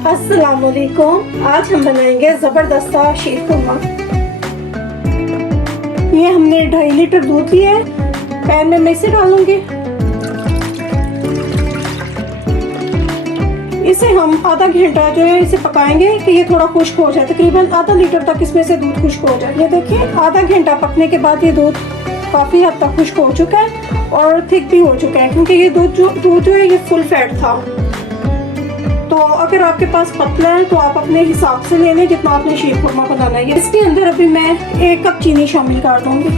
अस्सलाम वालेकुम। आज हम बनाएंगे ज़बरदस्त शीर कुरमा। ये हमने 2.5 लीटर दूध लिया है। पैन में मैं इसे डालूंगी। इसे हम आधा घंटा जो है इसे पकाएंगे कि ये थोड़ा खुश्क हो जाए। तकरीबन आधा लीटर तक इसमें से दूध खुश्क हो जाए। ये देखिए आधा घंटा पकने के बाद ये दूध काफ़ी हद तक खुश्क हो चुका है और थिक भी हो चुका है, क्योंकि ये दूध जो है ये फुल फैट था। तो अगर आपके पास पतला है तो आप अपने हिसाब से ले लें जितना आपने शीर खुरमा बनाना है। इसके अंदर अभी मैं 1 कप चीनी शामिल कर दूंगी।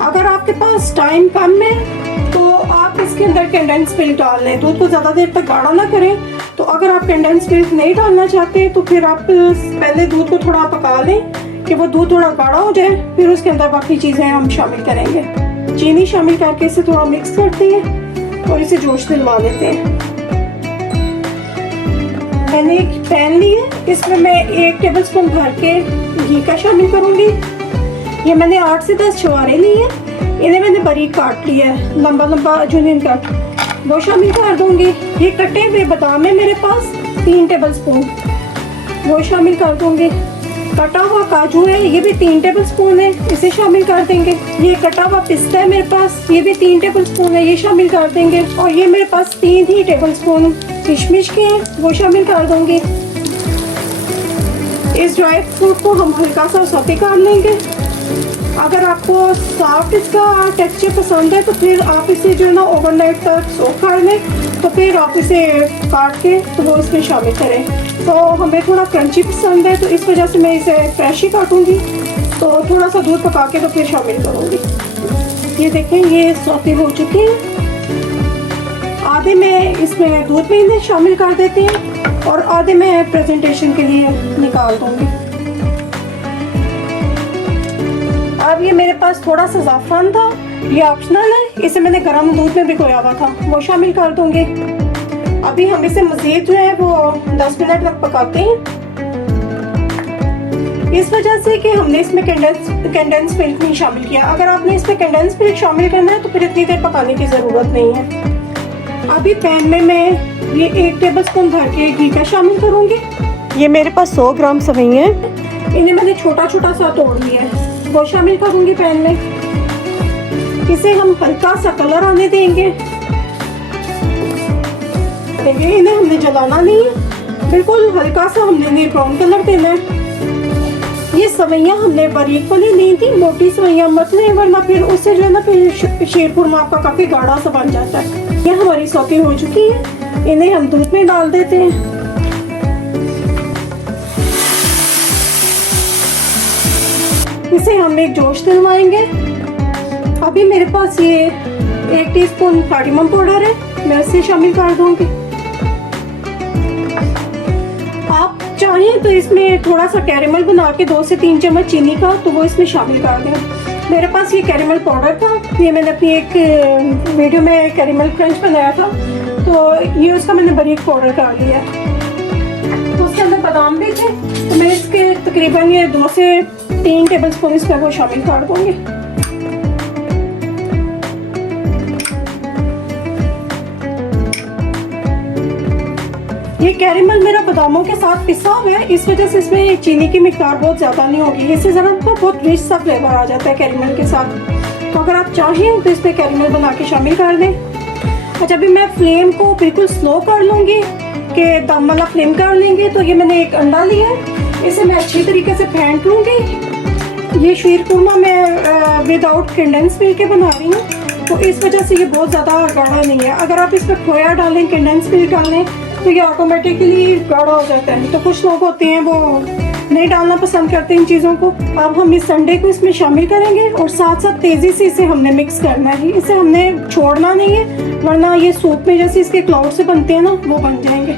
अगर आपके पास टाइम कम है तो आप इसके अंदर कंडेंस मिल्क डाल लें। दूध को ज़्यादा देर तक गाढ़ा ना करें। तो अगर आप कंडेंस मिल्क नहीं डालना चाहते तो फिर आप पहले दूध को थोड़ा पका लें कि वो दूध थोड़ा गाढ़ा हो जाए, फिर उसके अंदर बाकी चीज़ें हम शामिल करेंगे। चीनी शामिल करके इसे थोड़ा मिक्स करते हैं और इसे जोश दिलवा लेते हैं। मैंने एक पैन लिया, इसमें मैं 1 टेबलस्पून भर के घी का शामिल करूंगी। ये मैंने 8 से 10 छुहारे लिए, इन्हें मैंने बारीक काट लिया है, लंबा लंबा जूनियन कट, वो शामिल कर दूंगी। ये कटे हुए बादाम है मेरे पास 3 टेबलस्पून, वो शामिल कर दूंगी। कटा हुआ काजू है, ये भी 3 टेबलस्पून है, इसे शामिल कर देंगे। ये कटा हुआ पिस्ता है मेरे पास, ये भी 3 टेबलस्पून है, ये शामिल कर देंगे। और ये मेरे पास 3 ही टेबलस्पून किशमिश के हैं, वो शामिल कर दूंगी। इस ड्राई फ्रूट को हम हल्का सा सौते कर लेंगे। अगर आपको सॉफ्ट इसका टेक्सचर पसंद है तो फिर आप इसे जो है ना ओवरनाइट तक सोक कर लें, तो फिर आप इसे काट के तो वो इसमें शामिल करें। तो हमें थोड़ा क्रंची पसंद है तो इस वजह से मैं इसे फ्रेश ही काटूंगी। तो थोड़ा सा दूध पका के तो फिर शामिल करूंगी। ये देखें ये सौते हो चुके हैं। आधे में इसमें दूध में इन्हें शामिल कर देते हैं और आधे में प्रेजेंटेशन के लिए निकाल दूंगी। अब ये मेरे पास थोड़ा सा ज़ाफ़रान था, ये ऑप्शनल है, इसे मैंने गर्म दूध में भिगोया हुआ था, वो शामिल कर दूंगी। अभी हम इसे मज़ीद जो है वो 10 मिनट तक पकाते हैं, इस वजह से कि हमने इसमें कंडेंस मिल्क नहीं शामिल किया। अगर आपने इसमें कंडेंस मिल्क शामिल करना है तो फिर इतनी देर पकाने की ज़रूरत नहीं है। अभी पैन में मैं ये 1 टेबलस्पून भर के घी का शामिल करूंगी। ये मेरे पास 100 ग्राम सवैयाँ हैं, इन्हें मैंने छोटा छोटा सा तोड़ लिया है, वो शामिल करूंगी पैन में। इसे हम हल्का सा कलर आने देंगे। देखिए इन्हें हमने जलाना नहीं है, बिल्कुल हल्का सा हमने इन्हें ब्राउन कलर देना है। ये सवैयाँ हमने बारीक वाली ली थी, मोटी सवैयाँ मत लें वरना फिर उससे जो है ना फिर शीर खुरमा आपका काफ़ी गाढ़ा सा बन जाता है। ये हमारी सौते हो चुकी है, इन्हें हम दूध में डाल देते हैं। इसे हम एक जोश दिलवाएंगे। अभी मेरे पास ये 1 टीस्पून कार्डमम पाउडर है, मैं इसे शामिल कर दूंगी। आप चाहें तो इसमें थोड़ा सा कैरेमल बना के 2 से 3 चम्मच चीनी का तो वो इसमें शामिल कर दें। मेरे पास ये कैरेमल पाउडर था, ये मैंने अपनी एक वीडियो में कैरेमल क्रंच बनाया था, तो ये उसका मैंने बारीक पाउडर कर लिया। तो उसके अंदर बादाम भी थे, तो मैं इसके तकरीबन ये 2 से 3 टेबलस्पून इसमें वो शामिल कर दूंगी। ये कैरेमल मेरा बादामों के साथ पिसा हुआ है, इस वजह से इसमें चीनी की मिकदार बहुत ज़्यादा नहीं होगी, इससे ज़रा तो बहुत रिच सा फ्लेवर आ जाता है कैरेमल के साथ। तो अगर आप चाहें तो इसमें कैरेमल बना के शामिल कर दें। अच्छा अभी मैं फ्लेम को बिल्कुल स्लो कर लूँगी कि दम वाला फ्लेम कर लेंगे। तो ये मैंने एक अंडा लिया है, इसे मैं अच्छी तरीके से फेंट लूँगी। ये शीर खुरमा मैं विदाउट कंडेंस मिल्क के बना रही हूँ, तो इस वजह से ये बहुत ज़्यादा गाढ़ा नहीं है। अगर आप इसमें खोया डालें, कंडेंस मिल्क डालें तो ये ऑटोमेटिकली गाढ़ा हो जाता है। तो कुछ लोग होते हैं वो नहीं डालना पसंद करते इन चीज़ों को। अब हम इस अंडे को इसमें शामिल करेंगे और साथ साथ तेज़ी से इसे हमने मिक्स करना है, इसे हमने छोड़ना नहीं है वरना ये सूप में जैसे इसके क्लाउड से बनते हैं ना वो बन जाएंगे।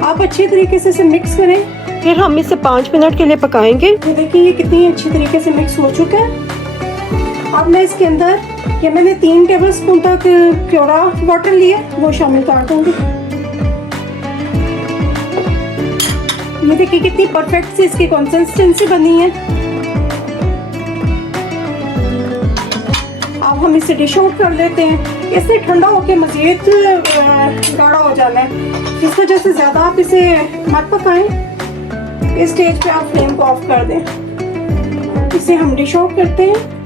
आप अच्छे तरीके से इसे मिक्स करें, फिर हम इसे 5 मिनट के लिए पकाएंगे। ये देखिए ये कितनी अच्छी तरीके से मिक्स हो चुका है। अब मैं इसके अंदर ये मैंने 3 टेबलस्पून तक क्योरा वाटर लिया, वो शामिल कर दूंगी। ये देखिए कितनी परफेक्ट सी इसकी कंसिस्टेंसी बनी है। अब हम इसे डिश आउट कर लेते हैं। इससे ठंडा होके मज़ीद गाढ़ा हो जाना है। इस वजह से ज़्यादा आप इसे मत पकाएं। इस स्टेज पे आप फ्लेम को ऑफ कर दें। इसे हम डिश आउट करते हैं।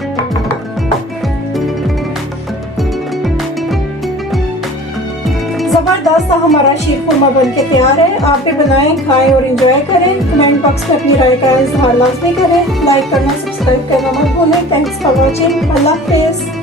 ज़बरदस्त हमारा शीर खुरमा बन के तैयार है। आप भी बनाएं, खाएं और एंजॉय करें। कमेंट बॉक्स में अपनी राय का इजहार लाजमी करें। लाइक करना, सब्सक्राइब करना मत भूलें। Thanks for watching. अल्लाह हाफिज़।